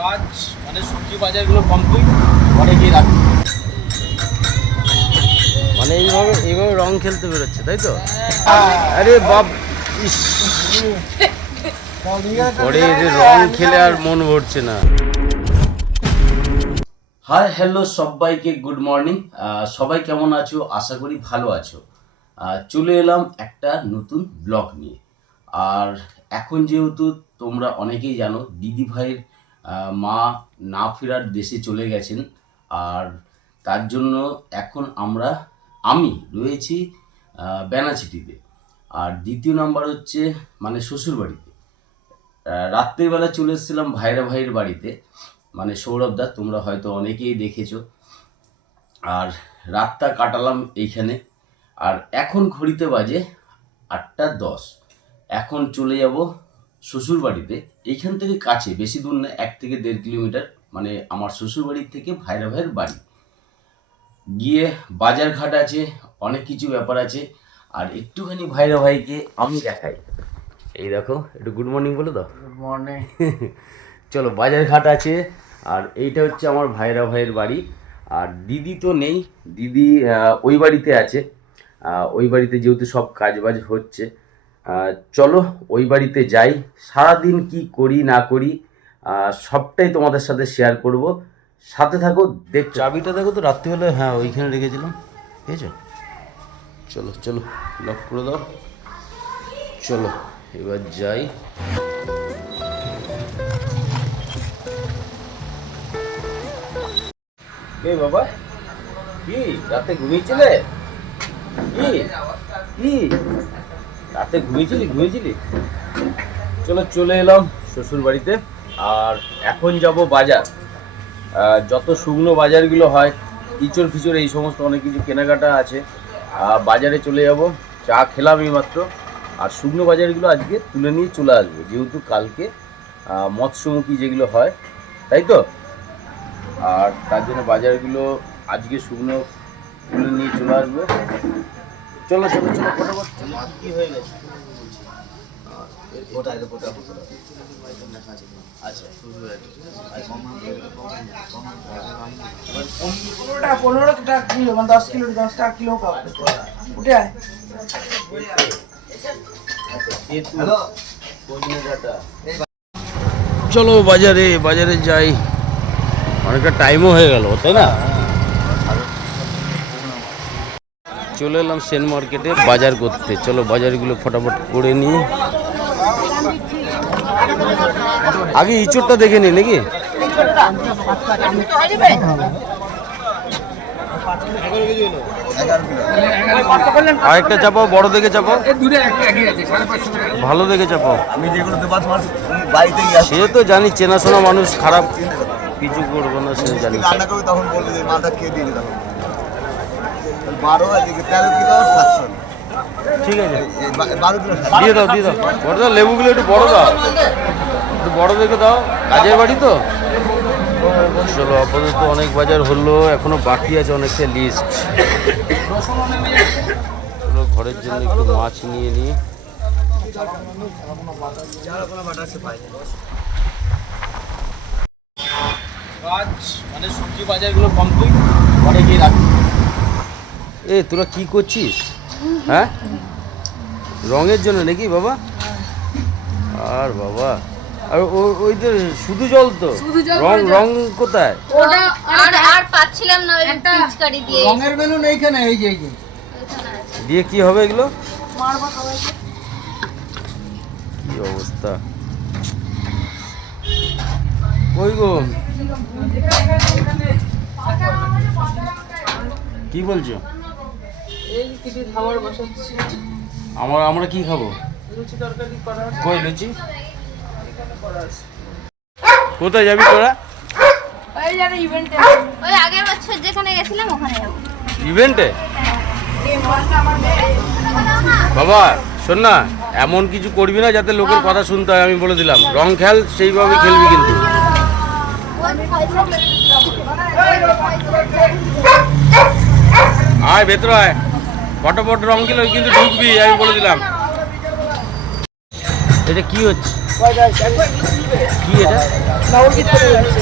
কাজ মানে সবজি বাজারগুলো কমপ্লিট ঘরে গিয়ে রাখি। মানে এইভাবে রং খেলতে বেরোচ্ছে তাই তো? আরে বাপ, ইস, পরে যে রং খেলে আর মন ভরছে না। হাই হ্যালো সবাইকে, গুড মর্নিং। সবাই কেমন আছো? আশা করি ভালো আছো। চলে এলাম একটা নতুন ব্লগ নিয়ে। আর এখন যেহেতু তোমরা অনেকেই জানো দিদি ভাইয়ের মা না ফেরার দেশে চলে গেছেন, আর তার জন্য এখন আমি রয়েছি বেনাচিটিতে। আর দ্বিতীয় নাম্বার হচ্ছে মানে শ্বশুরবাড়িতে। রাত্রিবেলা চলে এসেছিলাম ভাইরা ভাইয়ের বাড়িতে, মানে সৌরভদা, তোমরা হয়তো অনেকেই দেখেছো। আর রাতটা কাটালাম এইখানে। আর এখন ঘড়িতে বাজে 8:10। এখন চলে যাব শ্বশুরবাড়িতে। এইখান থেকে কাছে, বেশি দূর না, 1 থেকে 1.5 কিলোমিটার, মানে আমার শ্বশুরবাড়ির থেকে ভাইরা ভাইয়ের বাড়ি। গিয়ে বাজার ঘাট আছে, অনেক কিছু ব্যাপার আছে। আর একটুখানি ভাইরা ভাইকে আমি দেখাই। এই দেখো, একটু গুড মর্নিং বলে দাও। Good morning. চলো, বাজার ঘাট আছে। আর এইটা হচ্ছে আমার ভাইরা ভাইয়ের বাড়ি। আর দিদি তো নেই, দিদি ওই বাড়িতে আছে। ওই বাড়িতে যেহেতু সব কাজবাজ হচ্ছে, চলো ওই বাড়িতে যাই। সারাদিন কি করি না করি সবটাই তোমাদের সাথে শেয়ার করব। সাথে থাকো, দেখ। চাবিটা দেখো তো, রাত্রিবেলা হ্যাঁ ওইখানে রেখেছিলাম, ঠিক আছে? চলো চলো, লক করে দাও। চলো এবার যাই। কে বাবা, কি রাতে ঘুমিয়েছিলে? কি রাতে ঘুমিয়েছিলি? চলে এলাম শ্বশুর বাড়িতে। আর এখন যাব বাজার। যত শুকনো বাজারগুলো হয়, ইঁচড় ফিচড় এই সমস্ত অনেক কিছু কেনাকাটা আছে। বাজারে চলে যাব। চা খেলাম এই মাত্র। আর শুকনো বাজারগুলো আজকে তুলে নিয়ে চলে আসবো, যেহেতু কালকে মৎস্যমুখী যেগুলো হয়, তাই তো। আর তার জন্য বাজারগুলো আজকে শুকনো তুলে নিয়ে চলে আসবো। চলো ফটাফট। কি হয়ে গেছে? আচ্ছা, 15 কিলো, মানে 10 কিলো, 10 টাকা কিলো পাবে। উঠে আয়। চলো বাজারে যাই। অনেকটা টাইমও হয়ে গেল, তাই না? চলে এলাম সেন মার্কেটে বাজার করতে। চলো বাজারগুলো ফটাফট করে নিই। আগে ইঁচড়টা দেখে নিই নাকি? আরেকটা চাপাও, বড় দেখে চাপাও, ভালো দেখে চাপাও। সে তো জানি, চেনাশোনা মানুষ, খারাপ কিছু করবো না, সে জানি। ঠিক আছে, দিয়ে দাও বড় দাও। লেবুগুলো একটু বড় দাও, একটু বড় দেখে দাও, কাজের বাড়ি তো। চলো, আপাতত অনেক বাজার হলো, এখনো বাকি আছে অনেকটা লিস্ট। চলো ঘরের জন্য একটু মাছ নিয়ে নিই। কাজ মানে সবজি বাজারগুলো কমপ্লিট ঘরে গিয়ে রাখি। তোরা কি করছিস? হ্যাঁ, রঙের জন্য নাকি বাবা? আর বাবা, আর ওই যে শুধু জল তো, রং কোথায়? ওটা আর পাচ্ছিলাম না, ওই পিচকারি দিয়ে। রঙের বেলুন এইখানে, এই যে দিয়ে কি হবে এগুলো? কি অবস্থা! ওই গো, কি বলছো? আমরা কি খাবো? কই লুচি? কোথায় যাবি তোরা? ওই আগের বছর যেখানে গেছিলাম ওখানে যাবো। ইভেন্টে? বাবা শোন না, এমন কিছু করবি না যাতে লোকের কথা শুনতে হয়, আমি বলে দিলাম। রং খেল, সেইভাবে খেলবি কিন্তু। আয় ভেতর আয়, ফটোফট রং খেলে কিন্তু ঢুকবি, আমি বলে দিলাম। এটা কি হচ্ছে? কি এটা? না ওর কি করে যাচ্ছে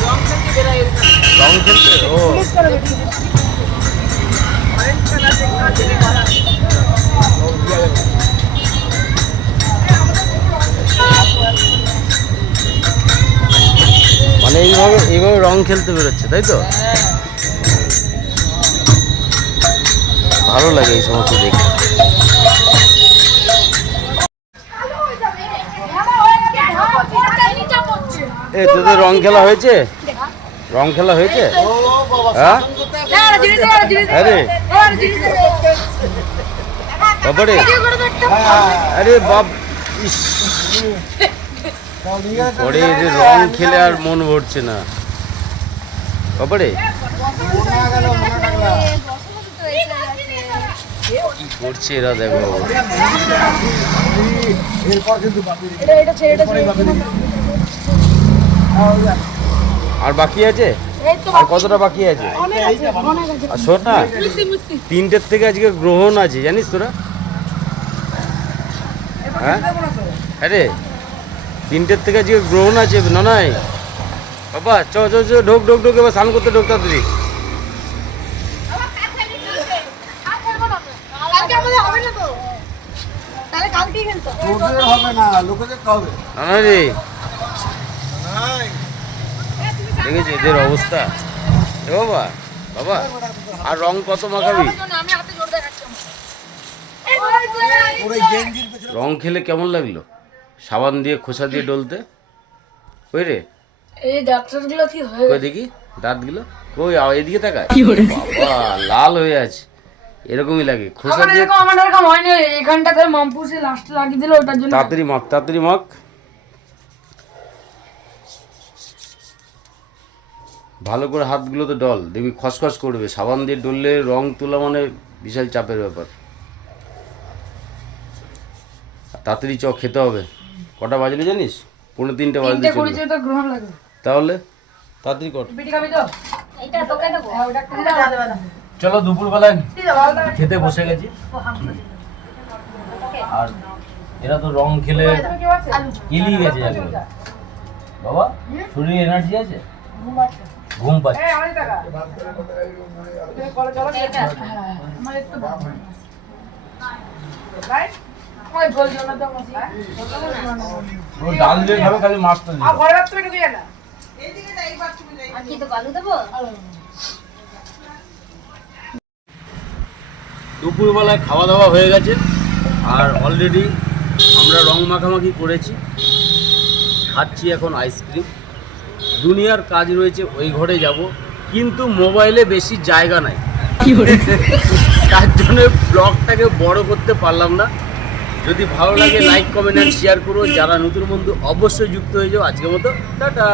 রং খেলতে? ও পুলিশ করে বেরিয়ে মানে এইভাবে রং খেলতে বেরোচ্ছে, তাই তো? ভালো লাগে এই সমস্ত দেখে। এ তোদের রং খেলা হয়েছে? রং খেলা হয়েছে? হ্যাঁ আরে বাবারে, আরে বাপ, ইস পরে যে রং খেলে আর মন ভরছে না বাবারে। কি করছে এরা, দেখো আর বাকি আছে? আর কতটা বাকি আছে? আর শোন না, 3টের থেকে আজকে গ্রহণ আছে, জানিস তোরা? হ্যাঁ আরে 3টের থেকে আজকে গ্রহণ আছে নয় বাবা। চ চ চ, ঢোক ঢোক ঢোক, এবার স্নান করতে ঢোক তাড়াতাড়ি। না রে, দেখেছি এদের অবস্থা এ বাবা। বাবা আর রং কত মাখাবি? রং খেলে কেমন লাগলো? সাবান দিয়ে খোসা দিয়ে ডলতে? কই রে, এই ডাক্তারগুলো কি হয়ে কই দেখি দাঁতগুলো, কই এদিকে তাকায়। বাবা লাল হয়ে আছে, এরকমই লাগে খোসা দিয়ে। আমার এরকম হয়নি, এখানটাতে মামপুসে লাস্টে লাগিয়ে দিল, ওটার জন্য। তাড়াতাড়ি মাখ, তাড়াতাড়ি মাখ। ভালো করে হাতগুলো তো ডল, দেখবি খসখস করবে। সাবান দিয়ে ডললে রং তোলা মানে বিশাল চাপের ব্যাপার। তাড়াতাড়ি চ, খেতে হবে। কটা বাজলে জানিস? 2:45 বাজলে চলবে। তো গ্রহণ লাগে তাহলে তাড়াতাড়ি কর। পিটি খাবি তো? এটা তোকে দেবো। হ্যাঁ, ওটা করে দাও। চলো দুপুরবেলায় খেতে বসে গেছি। আর এরা তো রং খেলে গিলিয়ে গেছে একদম। বাবা শরীরে এনার্জি আছে? ঘুম পাচ্ছে। আমার একটু রাইট ওই জল জল দাও মাসি। ও ডাল দিয়ে খাবে, খালি মাছটা দিবে। আর ঘরে রাখতে হবে ঢুকে না। আর কি তো আলু দেবো? দুপুরবেলায় খাওয়া দাওয়া হয়ে গেছে, আর অলরেডি আমরা রং মাখামাখি করেছি, খাচ্ছি এখন আইসক্রিম। দুনিয়ার কাজ রয়েছে, ওই ঘরে যাব, কিন্তু মোবাইলে বেশি জায়গা নাই, তার জন্য ব্লগটাকে বড় করতে পারলাম না। যদি ভালো লাগে লাইক কমেন্ট অ্যান্ড শেয়ার করো। যারা নতুন বন্ধু অবশ্যই যুক্ত হয়ে যাও। আজকের মতো টাটা।